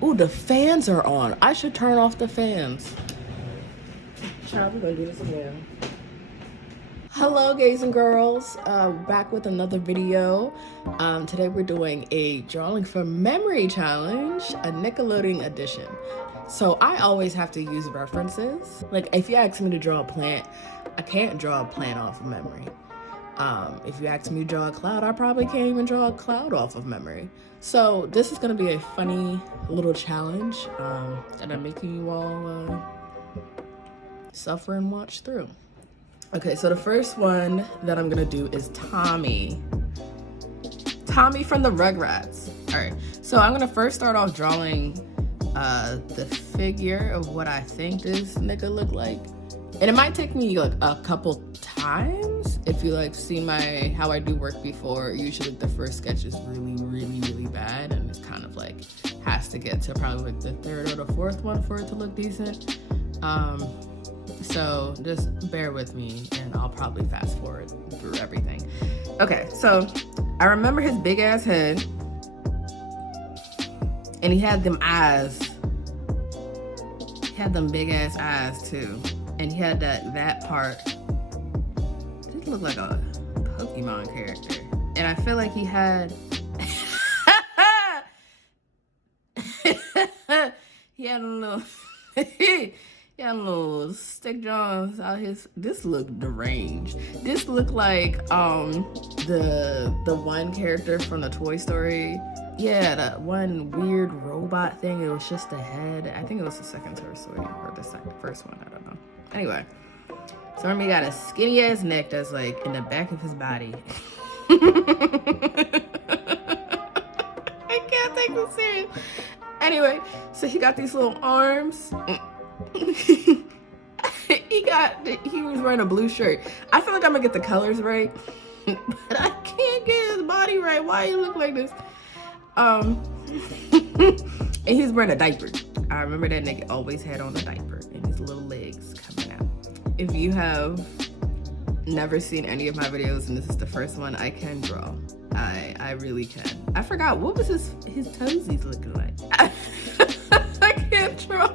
Ooh, the fans are on. I should turn off the fans. Child, we're gonna do this again. Hello, gays and girls. Back with another video. Today we're doing a drawing from memory challenge, a Nickelodeon edition. So I always have to use references. Like if you ask me to draw a plant, I can't draw a plant off of memory. If you ask me to draw a cloud, I probably can't even draw a cloud off of memory. So this is gonna be a funny little challenge that I'm making you all suffer and watch through. Okay, so the first one that I'm gonna do is Tommy. Tommy from the Rugrats. All right, so I'm gonna first start off drawing the figure of what I think this nigga look like. And it might take me like a couple times. If you like see how I do work before, usually the first sketch is really bad, and it's kind of like has to get to probably like the third or the fourth one for it to look decent. So just bear with me and I'll probably fast forward through everything. Okay, so I remember his big ass head, and he had them eyes. He had them big ass eyes too. And he had that part. This looked like a Pokemon character. And I feel like he had he had a little he had a little stick jaws out his. This looked deranged. This looked like the one character from the Toy Story. Yeah, that one weird robot thing. It was just a head. I think it was the second Toy Story or the first one. I don't know. Anyway, so remember he got a skinny ass neck that's like in the back of his body. I can't take this serious. Anyway, so he got these little arms. He was wearing a blue shirt. I feel like I'm gonna get the colors right, but I can't get his body right. Why he look like this? And he's wearing a diaper. I remember that nigga always had on a diaper and his little legs coming out. If you have never seen any of my videos and this is the first one, I can draw. I really can. I forgot, what was his toesies looking like? I can't draw.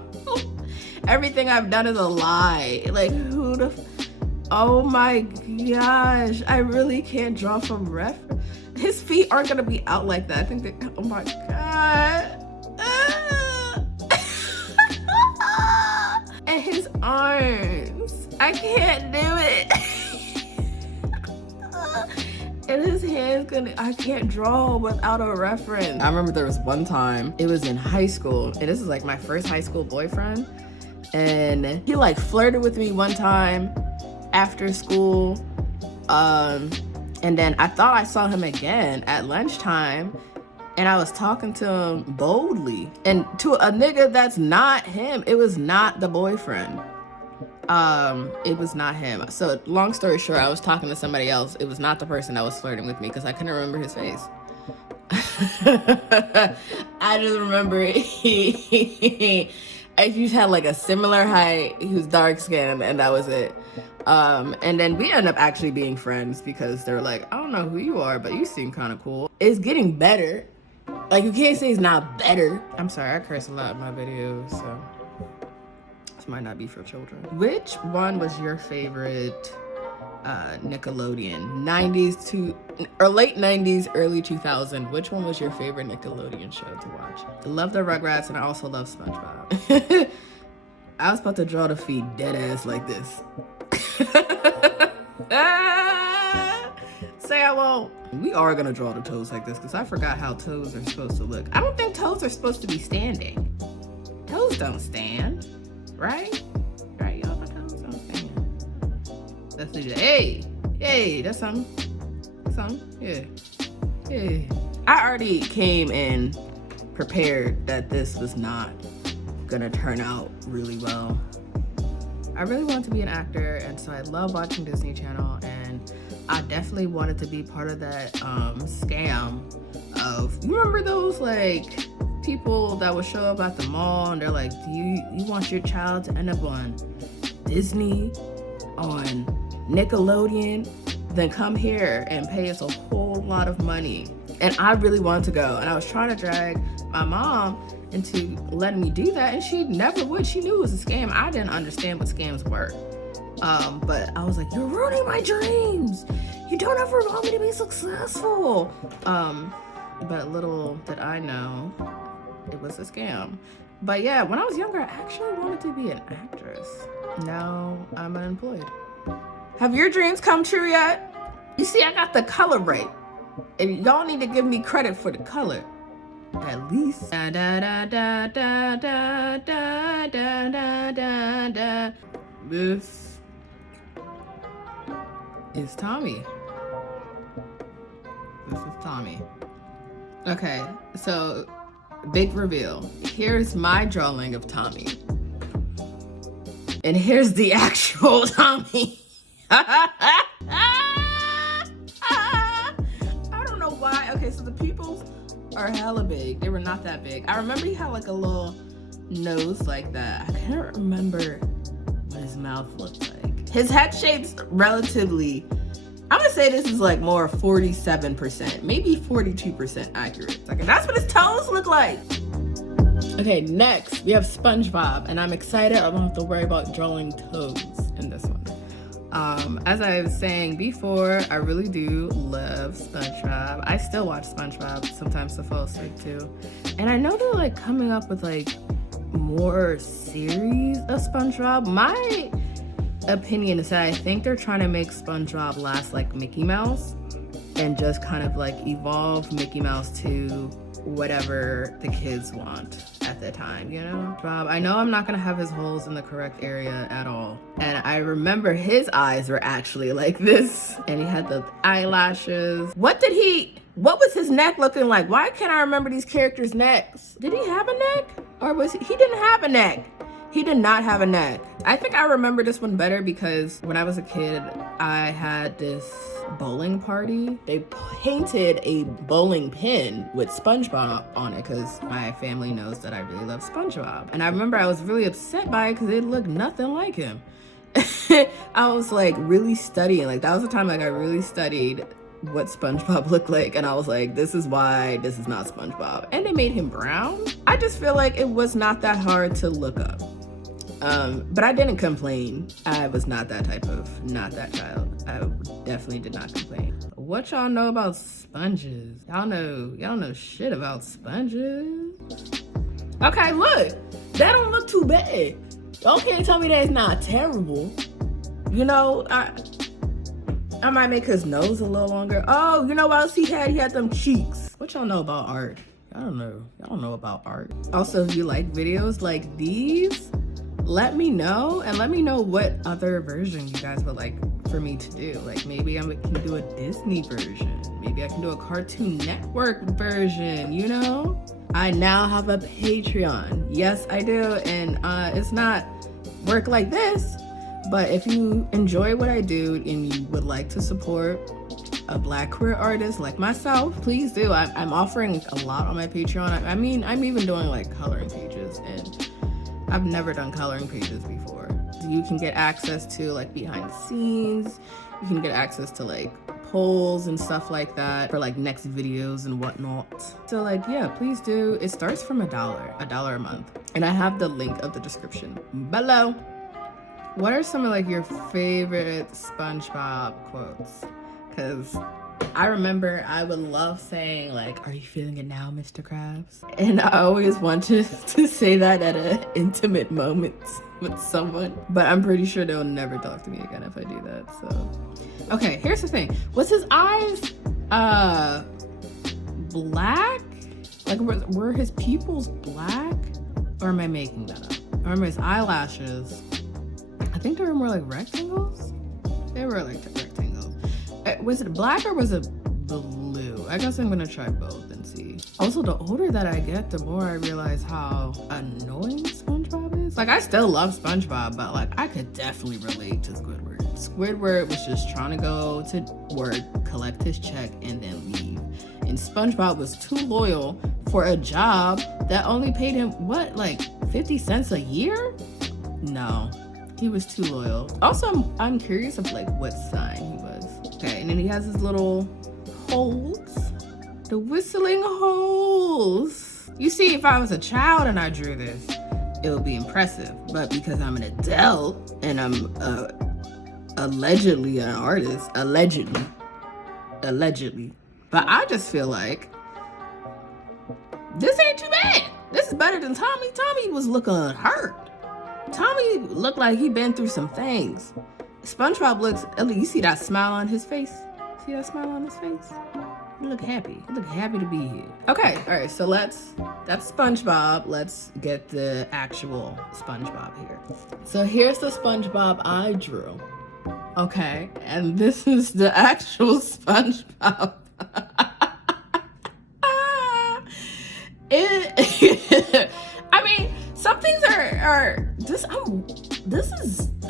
Everything I've done is a lie. Like oh my gosh, I really can't draw from reference. His feet aren't gonna be out like that. I think that, oh my God. And his arms, I can't do it. And his hands I can't draw without a reference. I remember there was one time, it was in high school, and this is like my first high school boyfriend. And he like flirted with me one time after school. And then I thought I saw him again at lunchtime, and I was talking to him boldly, and to a nigga that's not him. It was not the boyfriend. It was not him. So long story short, I was talking to somebody else. It was not the person that was flirting with me because I couldn't remember his face. I just remember I just had like a similar height. He was dark skinned, and that was it. And then we ended up actually being friends because they're like, I don't know who you are, but you seem kind of cool. It's getting better. Like, you can't say it's not better. I'm sorry, I curse a lot in my videos, so this might not be for children. Which one was your favorite Nickelodeon? 90s to, or late 90s, early 2000. Which one was your favorite Nickelodeon show to watch? I love the Rugrats, and I also love SpongeBob. I was about to draw the feet dead ass like this. Say I won't. We are gonna draw the toes like this because I forgot how toes are supposed to look. I don't think toes are supposed to be standing. Toes don't stand, right? Right, y'all, my toes don't stand. Let's do that. Hey, that's something. Yeah. I already came in prepared that this was not gonna turn out really well. I really wanted to be an actor, and so I love watching Disney Channel, and I definitely wanted to be part of that scam of, you remember those like people that would show up at the mall and they're like, do you want your child to end up on Disney, on Nickelodeon? Then come here and pay us a whole lot of money. And I really wanted to go, and I was trying to drag my mom into letting me do that, and she never would. She knew it was a scam. I didn't understand what scams were. But I was like, you're ruining my dreams. You don't ever want me to be successful. But little did I know it was a scam. But yeah, when I was younger, I actually wanted to be an actress. Now I'm unemployed. Have your dreams come true yet? You see, I got the color right. And y'all need to give me credit for the color. At least. Da, da, da, da, da, da, da, da, da, da. This is Tommy. This is Tommy. Okay, so big reveal. Here's my drawing of Tommy. And here's the actual Tommy. I don't know why. Okay, so the pupils are hella big. They were not that big. I remember he had like a little nose like that. I can't remember what his mouth looked like. His head shape's relatively, I'm gonna say this is like more 47%, maybe 42% accurate. Like, that's what his toes look like. Okay, next we have SpongeBob, and I'm excited. I don't have to worry about drawing toes in this one. As I was saying before, I really do love SpongeBob. I still watch SpongeBob sometimes to fall asleep too. And I know they're like coming up with like more series of SpongeBob. My opinion is that I think they're trying to make SpongeBob last like Mickey Mouse and just kind of like evolve Mickey Mouse to whatever the kids want at the time, you know? Bob, I know I'm not gonna have his holes in the correct area at all. And I remember his eyes were actually like this, and he had the eyelashes. What was his neck looking like? Why can't I remember these characters' necks? Did he have a neck? Or he didn't have a neck. He did not have a neck. I think I remember this one better because when I was a kid, I had this bowling party. They painted a bowling pin with SpongeBob on it because my family knows that I really love SpongeBob. And I remember I was really upset by it because it looked nothing like him. I was like really studying. Like, that was the time like I really studied what SpongeBob looked like, and I was like, this is why this is not SpongeBob. And they made him brown. I just feel like it was not that hard to look up. But I didn't complain. I was not that child. I definitely did not complain. What y'all know about sponges? Y'all know shit about sponges. Okay, look, that don't look too bad. Y'all can't tell me that it's not terrible. You know, I might make his nose a little longer. Oh, you know what else he had? He had them cheeks. What y'all know about art? I don't know. Y'all know about art. Also, if you like videos like these, let me know, and let me know what other version you guys would like for me to do. Like, maybe I can do a Disney version. Maybe I can do a Cartoon Network version, you know? I now have a Patreon. Yes, I do. And it's not work like this, but if you enjoy what I do and you would like to support a Black queer artist like myself, please do. I'm offering a lot on my Patreon. I mean, I'm even doing like coloring pages, and I've never done coloring pages before. You can get access to like behind the scenes. You can get access to like polls and stuff like that for like next videos and whatnot. So like, yeah, please do. It starts from $1 a month. And I have the link of the description below. What are some of like your favorite SpongeBob quotes? Because I remember I would love saying like, "Are you feeling it now, Mr. Krabs?" And I always wanted to say that at an intimate moment with someone, but I'm pretty sure they'll never talk to me again if I do that. So, okay, here's the thing. Was his eyes black? Like, were his pupils black? Or am I making that up? I remember his eyelashes, I think they were more like rectangles. They were like rectangles. Was it black or was it blue? I guess I'm gonna try both and see. Also, the older that I get, the more I realize how annoying SpongeBob is. Like, I still love SpongeBob, but like, I could definitely relate to Squidward. Squidward was just trying to go to work, collect his check, and then leave. And SpongeBob was too loyal for a job that only paid him, what, like 50 cents a year? No, he was too loyal. Also, I'm curious of like what sign he was. Okay, and then he has his little holes. The whistling holes. You see, if I was a child and I drew this, it would be impressive. But because I'm an adult and I'm allegedly an artist, allegedly. But I just feel like this ain't too bad. This is better than Tommy. Tommy was looking hurt. Tommy looked like he'd been through some things. SpongeBob looks, you see that smile on his face? See that smile on his face? He look happy. He look happy to be here. Okay, all right, so that's SpongeBob. Let's get the actual SpongeBob here. So here's the SpongeBob I drew. Okay, and this is the actual SpongeBob. I mean, some things are just this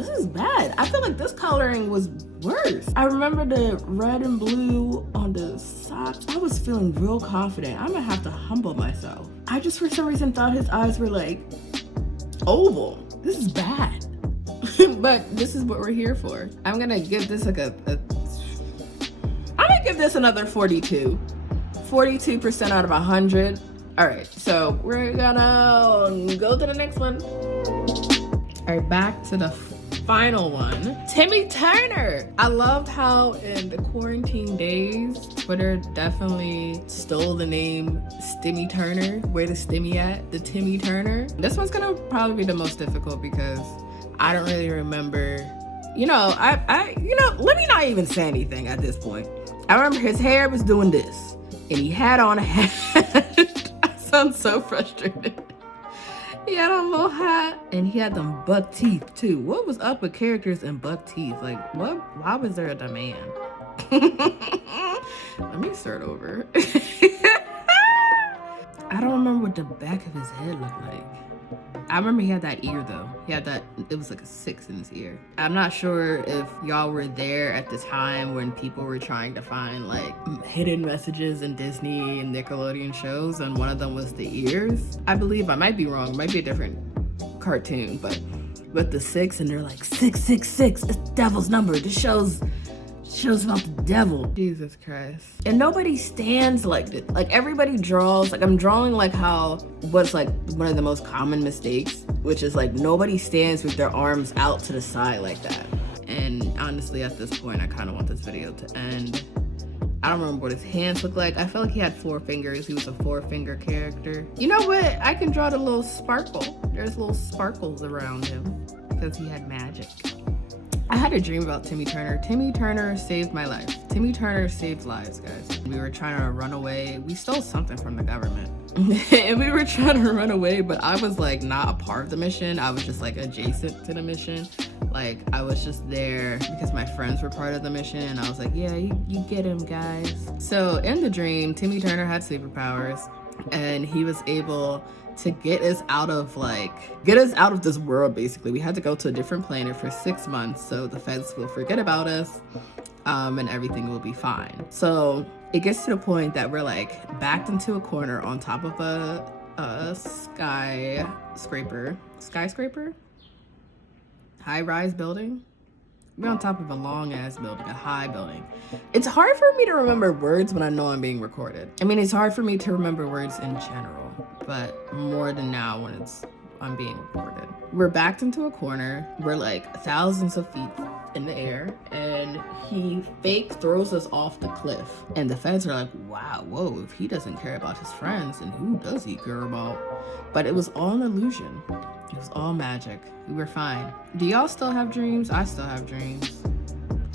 is bad. I feel like this coloring was worse. I remember the red and blue on the socks. I was feeling real confident. I'm gonna have to humble myself. I just for some reason thought his eyes were like oval. This is bad. But this is what we're here for. I'm gonna give this like I'm gonna give this another 42. 42% out of 100. All right, so we're gonna go to the next one. All right, back to the final one. Timmy Turner. I loved how in the quarantine days, Twitter definitely stole the name Stimmy Turner. Where the Stimmy at? The Timmy Turner. This one's gonna probably be the most difficult because I don't really remember. You know, let me not even say anything at this point. I remember his hair was doing this, and he had on a hat. I sound so frustrated. He had on a little hat, and he had them buck teeth too. What was up with characters and buck teeth? Like, what? Why was there a demand? Let me start over. I don't remember what the back of his head looked like. I remember he had that ear though. He had that, it was like a 6 in his ear. I'm not sure if y'all were there at the time when people were trying to find like hidden messages in Disney and Nickelodeon shows, and one of them was the ears. I believe, I might be wrong, it might be a different cartoon, but with the 6, and they're like 666, it's the devil's number. This shows about the devil. Jesus Christ. And nobody stands like this. Like everybody draws, like I'm drawing like how, what's like one of the most common mistakes, which is like nobody stands with their arms out to the side like that. And honestly, at this point, I kind of want this video to end. I don't remember what his hands look like. I felt like he had 4 fingers. He was a 4-finger character. You know what? I can draw the little sparkle. There's little sparkles around him because he had magic. I had a dream about Timmy Turner. Timmy Turner saved my life. Timmy Turner saved lives, guys. We were trying to run away. We stole something from the government. And we were trying to run away, but I was like not a part of the mission. I was just like adjacent to the mission. Like I was just there because my friends were part of the mission, and I was like, yeah, you get him, guys. So in the dream, Timmy Turner had superpowers, and he was able to get us out of this world. Basically, we had to go to a different planet for 6 months so the feds will forget about us, and everything will be fine. So it gets to the point that we're like backed into a corner on top of a skyscraper, high-rise building. We're on top of a long-ass building, a high building. It's hard for me to remember words when I know I'm being recorded. I mean, it's hard for me to remember words in general, but more than now when I'm being recorded. We're backed into a corner. We're like thousands of feet in the air, and he fake throws us off the cliff. And the feds are like, wow, whoa, if he doesn't care about his friends, then who does he care about? But it was all an illusion. It was all magic. We were fine. Do y'all still have dreams? I still have dreams.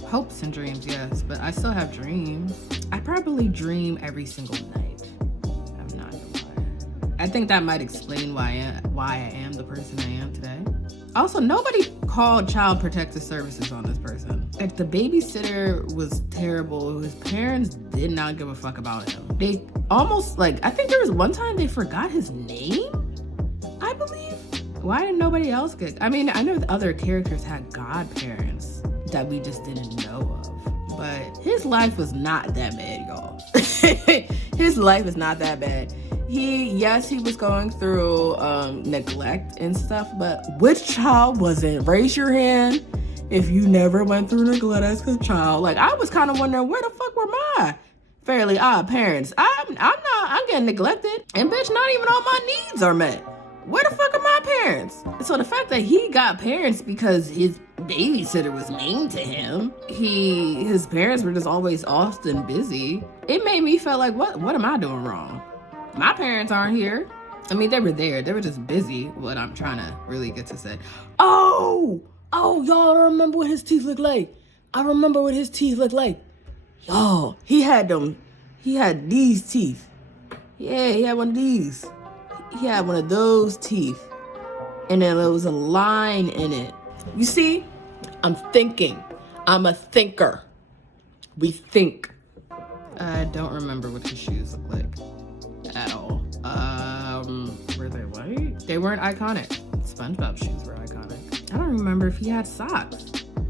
Hopes and dreams, yes, but I still have dreams. I probably dream every single night. I'm not gonna lie. I think that might explain why I am the person I am today. Also, nobody called Child Protective Services on this person. Like, the babysitter was terrible. His parents did not give a fuck about him. They almost, like, I think there was one time they forgot his name, I believe. Why didn't nobody else get? I mean, I know the other characters had godparents that we just didn't know of, but his life was not that bad, y'all. His life is not that bad. He was going through neglect and stuff, but which child wasn't? Raise your hand if you never went through neglect as a child. Like, I was kind of wondering, where the fuck were my Fairly Odd Parents. I'm getting neglected. And bitch, not even all my needs are met. Where the fuck are my parents? So the fact that he got parents because his babysitter was mean to him, his parents were just always often busy, it made me feel like, what am I doing wrong? My parents aren't here. I mean, they were there. They were just busy. What I'm trying to really get to say. Oh, y'all remember what his teeth look like? I remember what his teeth look like. Y'all, he had these teeth. Yeah, he had one of these. He had one of those teeth. And then there was a line in it. You see, I'm thinking. I'm a thinker. We think. I don't remember what his shoes look like at all. Were they white? They weren't iconic. SpongeBob's shoes were iconic. I don't remember if he had socks.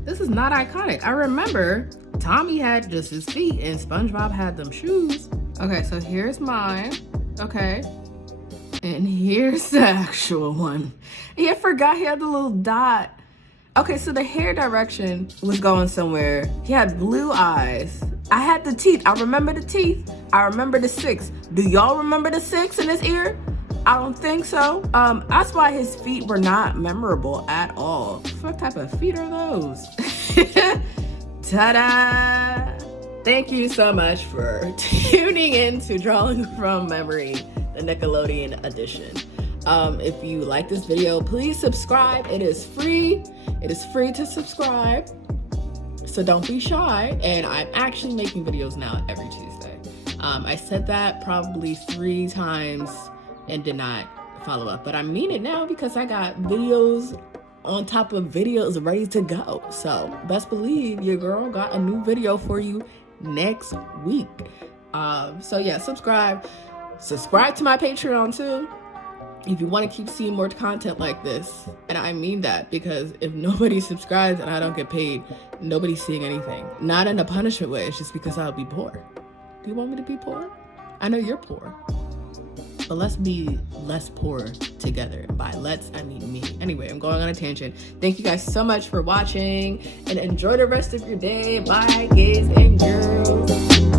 This is not iconic. I remember Tommy had just his feet and SpongeBob had them shoes. Okay, so here's mine. Okay. And here's the actual one. I forgot he had the little dot. Okay, so the hair direction was going somewhere. He had blue eyes. I had the teeth. I remember the teeth. I remember the 6. Do y'all remember the 6 in his ear? I don't think so. That's why his feet were not memorable at all. What type of feet are those? Ta-da! Thank you so much for tuning in to Drawing from Memory, the Nickelodeon edition. If you like this video, please subscribe. It is free. It is free to subscribe. So don't be shy. And I'm actually making videos now every Tuesday. I said that probably 3 times and did not follow up, but I mean it now because I got videos on top of videos ready to go. So best believe your girl got a new video for you next week. So yeah, subscribe to my Patreon too if you want to keep seeing more content like this. And I mean that because if nobody subscribes and I don't get paid, nobody's seeing anything. Not in a punishment way, it's just because I'll be poor. Do you want me to be poor? I know you're poor, but let's be less poor together. And by let's, I mean me. Anyway, I'm going on a tangent. Thank you guys so much for watching and enjoy the rest of your day. Bye, gays and girls.